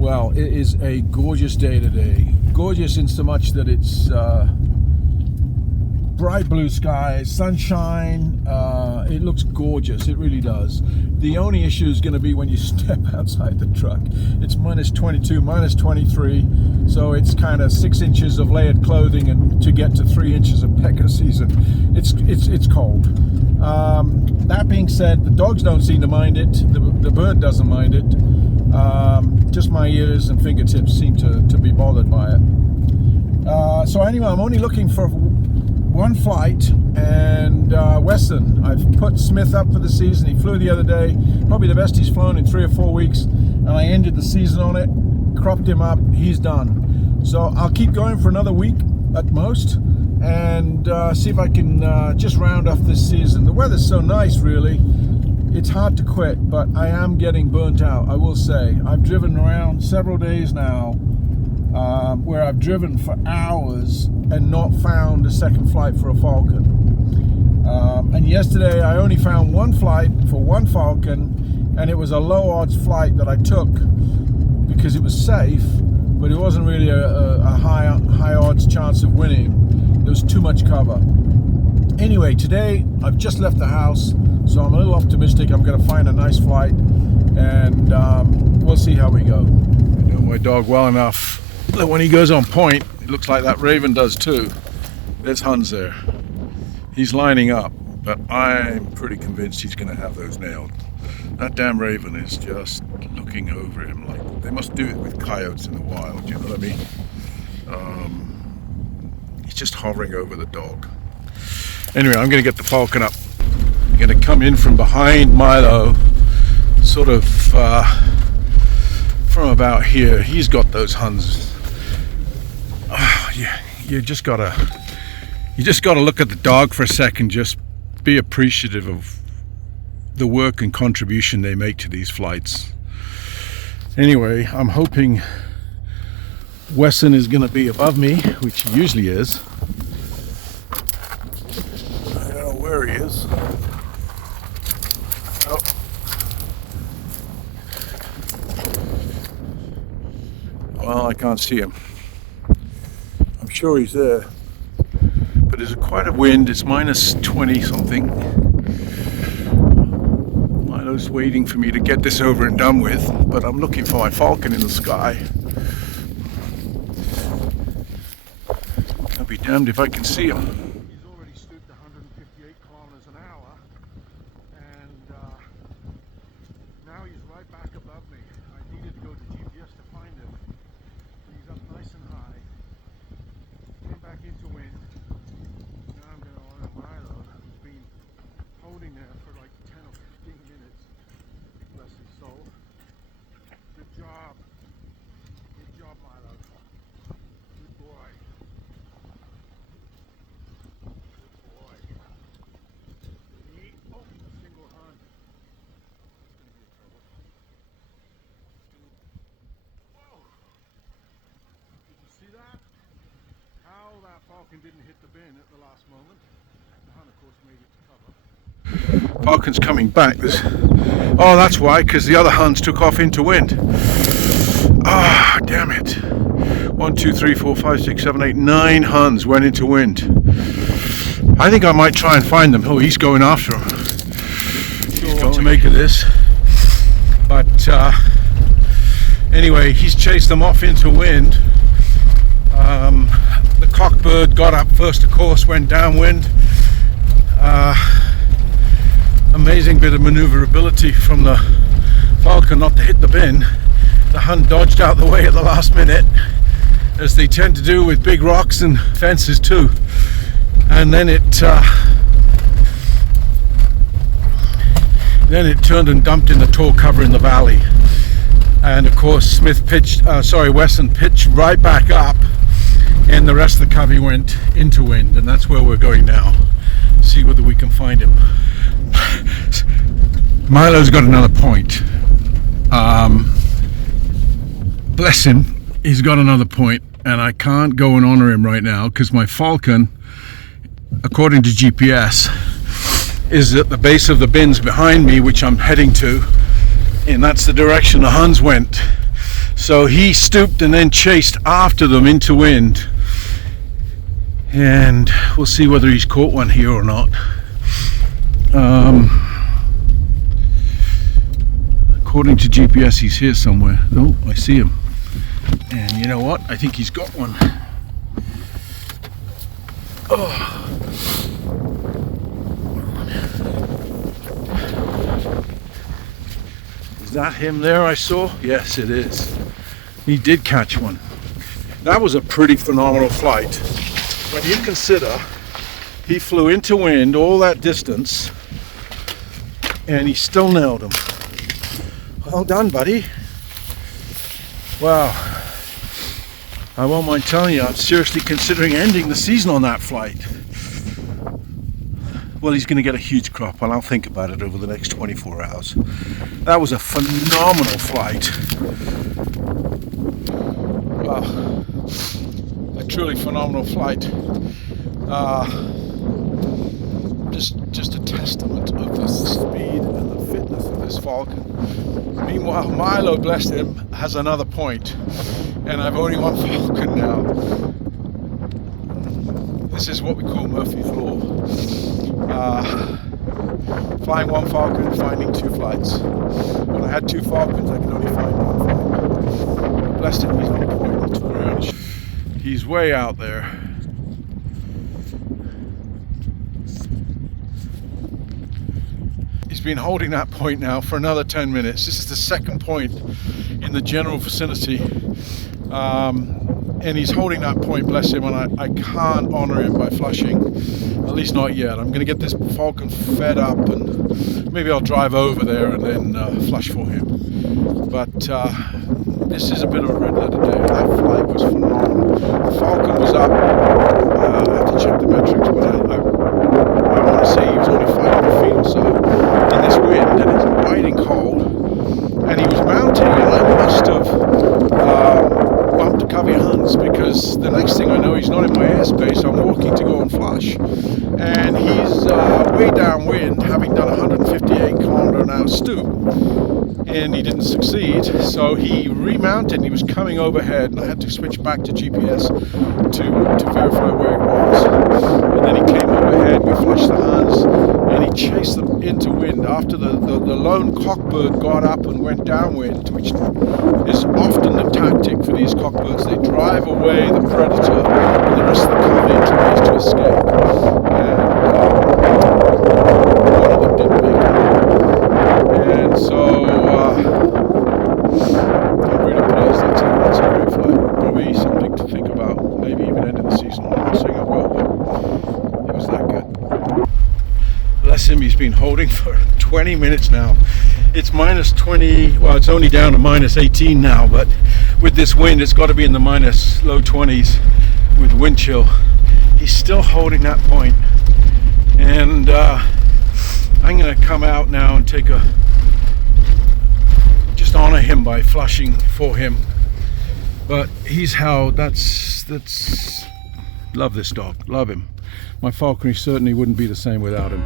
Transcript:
Well, it is a gorgeous day today. Gorgeous in so much that it's bright blue skies, sunshine. It looks gorgeous. It really does. The only issue is going to be when you step outside the truck. It's minus 22, minus 23. So it's kind of 6 inches of layered clothing and to get to 3 inches of pecker season. It's cold. That being said, the dogs don't seem to mind it. The bird doesn't mind it. Just my ears and fingertips seem to be bothered by it. So anyway, I'm only looking for one flight, and Wesson. I've put Smith up for the season. He flew the other day, probably the best he's flown in 3 or 4 weeks, and I ended the season on it, cropped him up, he's done. So I'll keep going for another week at most, and see if I can just round off this season. The weather's so nice, really. It's hard to quit, but I am getting burnt out, I will say. I've driven around several days now where I've driven for hours and not found a second flight for a falcon. And yesterday I only found one flight for one falcon, and it was a low odds flight that I took because it was safe, but it wasn't really a high odds chance of winning. There was too much cover. Anyway, today I've just left the house, so I'm a little optimistic. I'm going to find a nice flight, and we'll see how we go. I know my dog well enough that when he goes on point, it looks like that raven does too. There's Hans there. He's lining up, but I'm pretty convinced he's going to have those nailed. That damn raven is just looking over him like they must do it with coyotes in the wild. You know what I mean? He's just hovering over the dog. Anyway, I'm going to get the falcon up. I'm going to come in from behind Milo, sort of from about here. He's got those Huns. Yeah, you just gotta look at the dog for a second. Just be appreciative of the work and contribution they make to these flights. Anyway, I'm hoping Wesson is going to be above me, which he usually is. I don't know where he is. Oh. Well, I can't see him. I'm sure he's there. But there's quite a wind. It's minus 20 something. Milo's waiting for me to get this over and done with, but I'm looking for my falcon in the sky. I'll be damned if I can see him. He's already stooped 158 kilometers an hour, and now he's right back above me. I needed to go to GPS to find him. He's up nice and high. Came back into wind. Now I'm going to order Milo, who's been holding there for like 10 or 15 minutes. Bless his soul. Good job. Good job, Milo. Good boy. Falcon didn't hit the bin at the last moment. The Hun, of course, made it to cover. Falcon's coming back. Oh, that's why, because the other Huns took off into wind. Ah, oh, damn it. 1, 2, 3, 4, 5, 6, 7, 8, 9 Huns went into wind. I think I might try and find them. Oh, he's going after them. He's got to make of this. But anyway, he's chased them off into wind. The cockbird got up first, of course, went downwind. Amazing bit of maneuverability from the falcon not to hit the bin. The Hun dodged out the way at the last minute, as they tend to do with big rocks and fences too. And then it turned and dumped in the tall cover in the valley. And of course, Wesson pitched right back up, and the rest of the covey went into wind, and that's where we're going now. See whether we can find him. Milo's got another point. Bless him, he's got another point, and I can't go and honor him right now because my falcon, according to GPS, is at the base of the bins behind me, which I'm heading to, and that's the direction the Huns went. So he stooped and then chased after them into wind, and we'll see whether he's caught one here or not. According to GPS, he's here somewhere. Oh, I see him. And you know what? I think he's got one. Oh. Is that him there I saw? Yes, it is. He did catch one. That was a pretty phenomenal flight. When you consider he flew into wind all that distance and he still nailed him. Well done, buddy. Wow. I won't mind telling you, I'm seriously considering ending the season on that flight. Well, he's going to get a huge crop, and I'll think about it over the next 24 hours. That was a phenomenal flight. Wow. A truly phenomenal flight. Just a testament of the speed and the fitness of this falcon. Meanwhile, Milo, bless him, has another point, and I've only one falcon now. This is what we call Murphy's Law. Flying one falcon, finding two flights. When I had two falcons, I could only find one flight. Bless him, he's on point. Turn around. He's way out there. He's been holding that point now for another 10 minutes. This is the second point in the general vicinity. And he's holding that point, bless him, and I can't honor him by flushing, at least not yet. I'm going to get this falcon fed up, and maybe I'll drive over there and then flush for him. But this is a bit of a red letter day. That flight was phenomenal. The falcon was up. I have to check the metrics, but I want to say he was only 500 feet or so in this wind, and it's biting cold. And he was mounting, and I must have bumped a covey Hans, because the next thing I know, he's not in my airspace. I'm walking to go and flush, and he's way downwind, having done 158 km/h stoop, and he didn't succeed. So he remounted, and he was coming overhead, and I had to switch back to GPS to verify where he was. And then he came overhead, we flushed the Hans, and he chased them into wind after the lone cockbird got up and went downwind, which is often the tactic for these cockbirds. They drive away the predator, and the rest of the covey tries to escape. And one of them didn't make it. And so I'm really pleased. That's a great flight. Probably something to think about. Maybe even ending the season. I'm not saying I will, but it was that good. Bless him, he's been holding for 20 minutes now. It's minus 20, well, it's only down to minus 18 now, but with this wind, it's got to be in the minus low 20s with wind chill. He's still holding that point. And I'm going to come out now and just honor him by flushing for him. But he's held, that's, love this dog, love him. My falconry certainly wouldn't be the same without him.